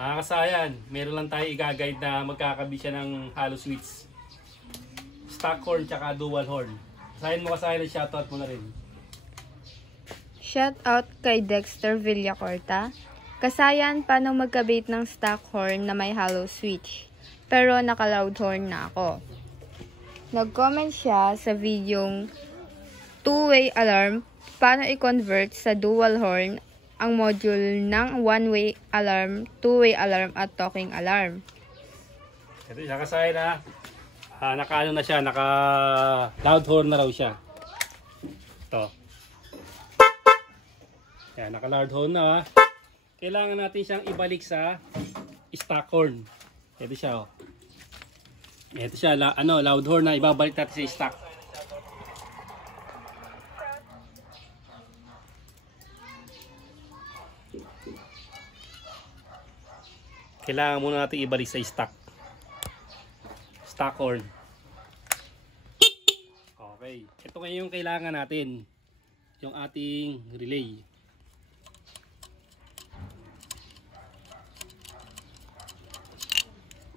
Kasayan, meron lang tayo i-guide na magkakabit siya ng hollow switch. Stock horn tsaka dual horn. Kasayan mo kasayan, shoutout mo na rin. Shoutout kay Dexter Villacorta. Kasayan, paano magkabit ng stock horn na may hollow switch? Pero naka-loud horn na ako. Nag-comment siya sa videong two-way alarm, paano i-convert sa dual horn ang module ng one-way alarm, two-way alarm at talking alarm. Ito siya kasayan ha. Naka-ano na siya, naka-loud horn na raw siya. Ito. Yan, naka-loud horn na ha. Kailangan natin siyang ibalik sa stock horn. Ito siya oh. Ito siya, loud horn na ibabalik natin sa stock. Kailangan muna natin ibalik sa stock horn. Okay. Ito ngayon yung kailangan natin. Yung ating relay.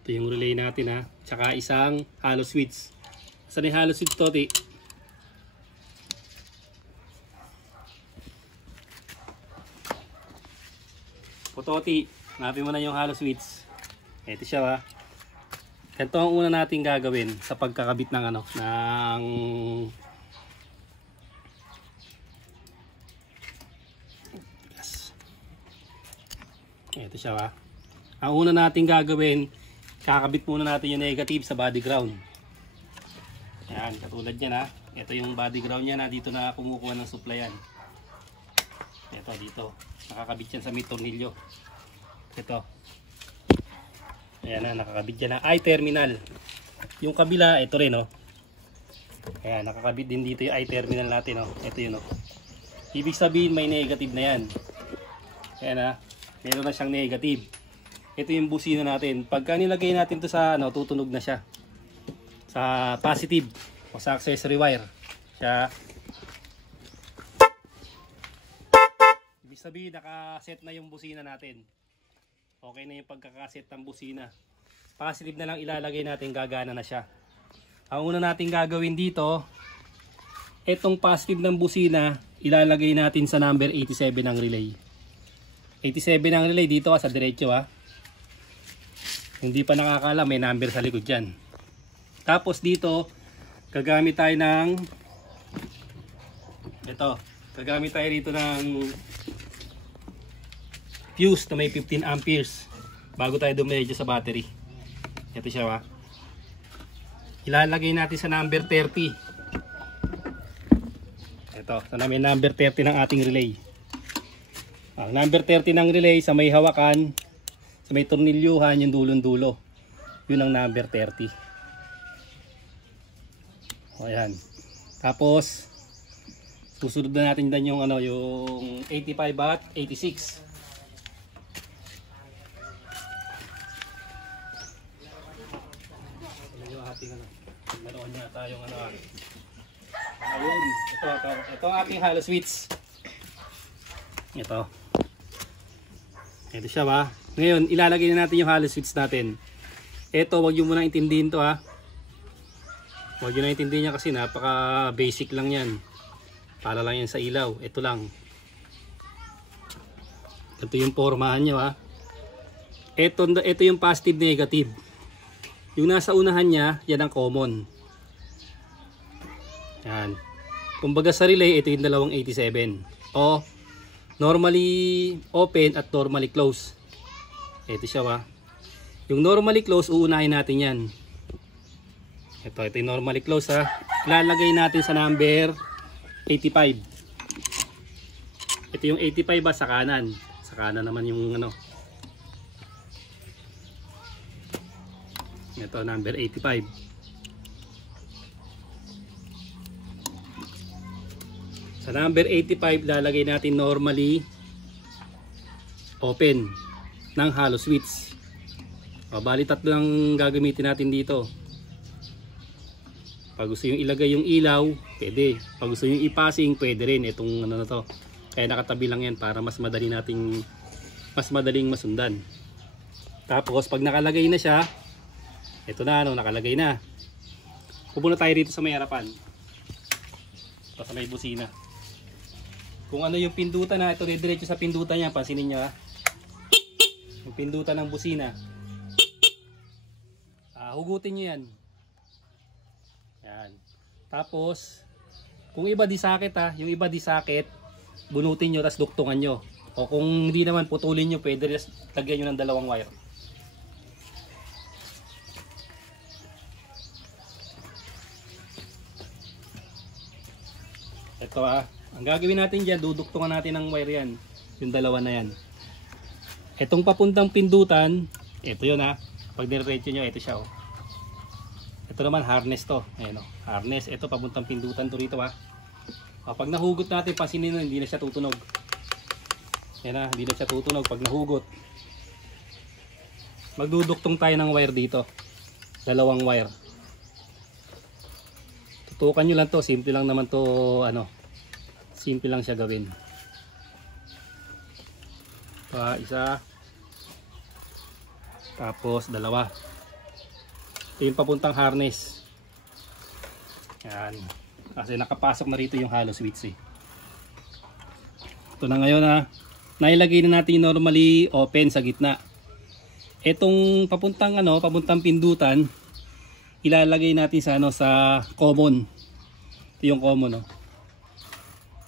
Ito yung relay natin ha. Tsaka isang hollow switch. Saan yung hollow switch, Toti? Toti, hanapin mo na yung hollow switch. Ito siya ha. Ito ang una natin gagawin sa pagkakabit ng ng yes. Ito siya ha. Ang una natin gagawin, kakabit muna natin yung negative sa body ground. Yan, katulad yan ha. Ito yung body ground niya na dito na kumukuha ng supply yan. Ito dito. Nakakabit yan sa may tornilyo. Ito. Ayan na, nakakabit yan na I-terminal. Yung kabila, ito rin oh. Ayan, nakakabit din dito yung I-terminal natin oh. Ito yun oh. Ibig sabihin may negative na yan. Ayan ha. Meron na siyang negative. Ito yung busina natin. Pagka nilagay natin to sa tutunog na siya. Sa positive o sa accessory wire. Siya. Ibig sabihin nakaset na yung busina natin. Okay na yung pagkakaset ng busina. Positive na lang ilalagay natin, gagana na siya. Ang una natin gagawin dito, itong positive ng busina, ilalagay natin sa number 87 ng relay. 87 ng relay dito sa diretso ha. Hindi pa nakakaalam, may number sa likod dyan. Tapos dito, gagamit tayo ng gagamit tayo dito ng fuse na may 15 amperes bago tayo dumiretso sa battery. Ito siya ha. Ilalagay natin sa number 30. Ito, sa may number 30 ng ating relay. Ang number 30 ng relay sa may hawakan, sa may tornilyuhan, yung dulong-dulo. Yun ang number 30. O ayan. Tapos susunod na natin dan yung yung 85 at 86. Meron niya tayong ayun, ito ang ating hollow switch. Ito siya ba. Ngayon ilalagay na natin yung hollow switch natin. Ito wag niyo muna intindihin to ha. Wag niyo na intindihin niya kasi napaka basic lang yan. Para lang yan sa ilaw. Ito lang. Ito yung pormahan niya ha. Ito yung positive negative. Yung nasa unahan niya, yan ang common. Yan. Kumbaga sa relay, ito yung dalawang 87. O, normally open at normally close. Ito siya ba. Yung normally close, uunahin natin yan. Ito yung normally close ha. Lalagay natin sa number 85. Ito yung 85 ba sa kanan. Sa kanan naman yung ito number 85. Sa number 85 lalagay natin normally open ng hollow switch. Bali tatlo ang gagamitin natin dito. Pag gusto yung ilagay yung ilaw, pwede. Pag gusto yung ipasing, pwede rin. Itong na to. Kaya nakatabi lang yan para mas madaling masundan. Tapos pag nakalagay na siya, ito na ano, nakalagay na. Pupunta tayo dito sa may harapan. Ito sa may busina. Kung ano yung pindutan na, ito diretso sa pindutan niya, pansinin niyo ha. Yung pindutan ng busina. Hugutin niyo yan. Yan. Tapos, kung iba di sakit ha, yung iba di sakit, bunutin nyo, tapos duktungan nyo. O kung hindi naman, putulin nyo, pwede rin lagyan nyo ng dalawang wire. Ito ha, ang gagawin natin dyan, duduktungan natin ng wire yan. Yung dalawa na yan. Itong papuntang pindutan, ito yun ha. Pag niretso nyo, ito siya oh. Ito naman harness to. Ayan o, harness. Ito papuntang pindutan to rito ha. Pag nahugot natin, pansinin nyo, hindi na siya tutunog. Yan na, hindi na siya tutunog pag nahugot. Magduduktong tayo ng wire dito. Dalawang wire. Tutukan nyo lang to. Simple lang naman to, ano. Simple lang siya gawin. Isa. Tapos dalawa. Ito yung papuntang harness. Yan. Kasi nakapasok na rito yung hollow switch eh. Ito na ngayon ha. Nailagay na natin yung normally open sa gitna. Itong papuntang pindutan, ilalagay natin sa sa common. Ito yung common no.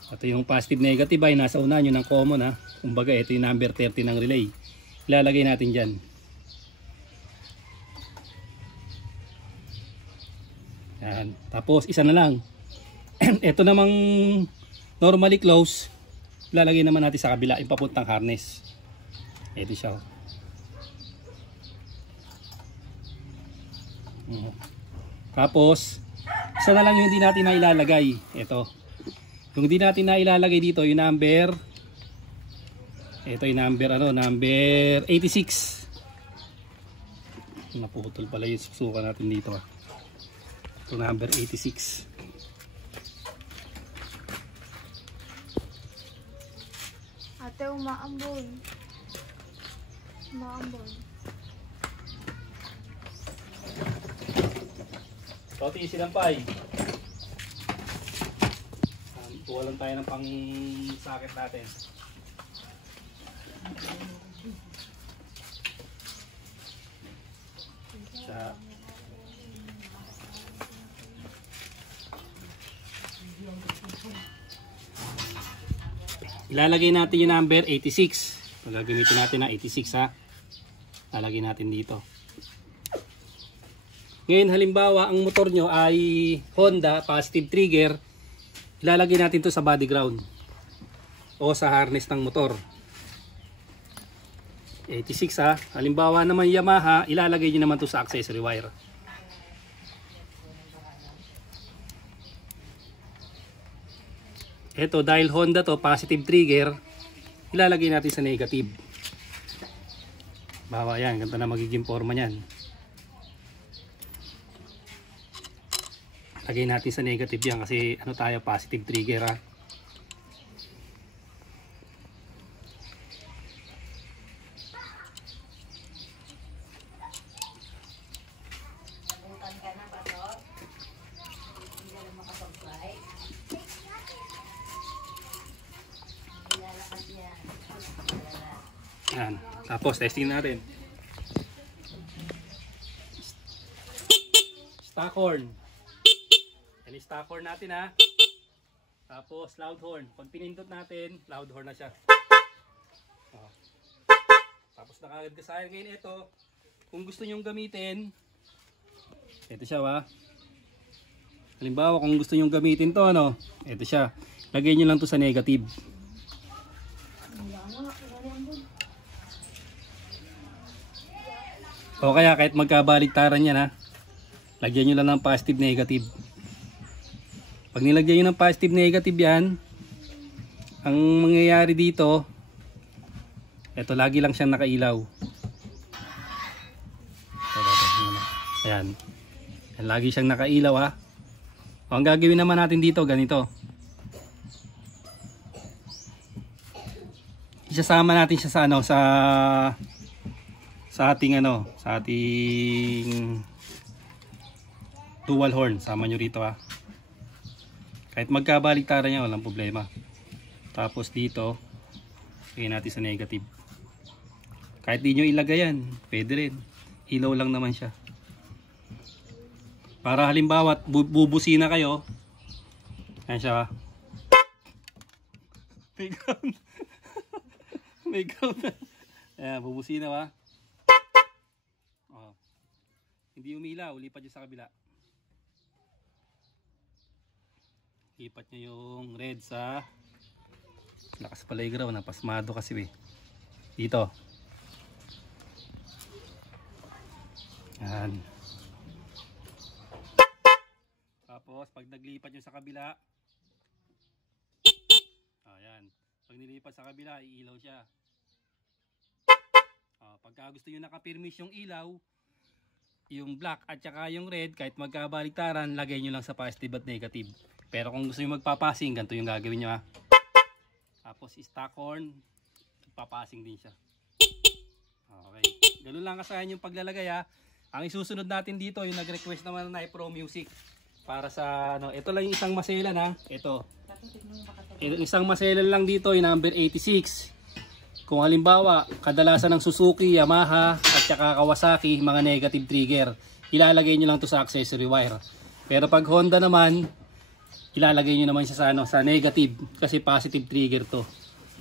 Ito yung positive negative ay nasa unahan yun ng common ha. Kumbaga ito yung number 30 ng relay. Ilalagay natin diyan. Yan. Tapos isa na lang. Ito namang normally close, ilalagay naman natin sa kabila yung papuntang harness. Ito siya. Tapos isa na lang yung hindi natin na ilalagay. Ito. Yung hindi natin na ilalagay dito yung number. Ito yung number number 86. Naputol pala yung susukan natin dito. Ito number 86. Ate, umaambon. Umaambon. So, tiisin ang pay. Tuwalan tayo ng pang sakit natin. Ilalagay natin yung number 86. Gagamitin natin na 86 ha. Lalagay natin dito. Ngayon halimbawa ang motor nyo ay Honda positive trigger, ilalagay natin to sa body ground o sa harness ng motor. 86 ha. Halimbawa naman Yamaha, ilalagay nyo naman to sa accessory wire. Ito dahil Honda to positive trigger, ilalagay natin sa negative. Bawa yan, ganito na magiging forma niyan. Lagay natin sa negative yan kasi ano tayo, positive trigger ha. Yan. Tapos testing natin. Stock horn. Yan yung stock horn natin ha. Tapos loud horn. Pag pinindot natin, loud horn na siya. Tapos nakagagasayan ngayon ito. Kung gusto nyong gamitin, ito siya ha. Halimbawa kung gusto nyong gamitin to ito siya. Lagay nyo lang to sa negative. O kaya kahit magkabaligtaran yan ha, lagyan nyo lang ng positive negative. Pag nilagyan nyo ng positive negative yan, ang mangyayari dito, eto lagi lang siyang nakailaw. Ayan. Ayan, lagi siyang nakailaw ha. O, ang gagawin naman natin dito ganito. Isasama natin siya sa sa ating sa ating dual horn. Sama nyo rito ha. Kahit magkabaliktaran niya, walang problema. Tapos dito, lagay natin sa negative. Kahit di nyo ilagay yan, pwede rin. Ilaw lang naman siya. Para halimbawa, bubusina kayo. Ayan siya. May ground. May ground. Ayan, bubusina ba? Oh. Hindi umilaw, lipat nyo sa kabila. Lipat nyo yung red sa lakas pala yung ground, napasmado kasi dito. Yan. Tapos pag naglipat nyo sa kabila, ayan, pag nilipat sa kabila iilaw siya. Pagka gusto nyo nakapirmish yung ilaw, yung black at saka yung red, kahit magkabaliktaran, lagay nyo lang sa positive at negative. Pero kung gusto nyo magpapasing, ganito yung gagawin nyo ha. Tapos stock horn, magpapasing din siya. Okay, ganun lang kasayan yung paglalagay ha. Ang isusunod natin dito, yung nag-request naman na Pro Music para sa ito lang yung isang maselan ha. Ito isang maselan lang dito, yung number 86. Kung halimbawa kadalasan ng Suzuki, Yamaha at saka Kawasaki, mga negative trigger, ilalagay nyo lang to sa accessory wire. Pero pag Honda naman, ilalagay nyo naman siya sa negative kasi positive trigger to.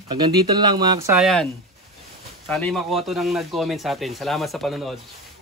Hanggang dito na lang mga kasayan. Sana yung makuha to ng nag-comment sa atin. Salamat sa panonood.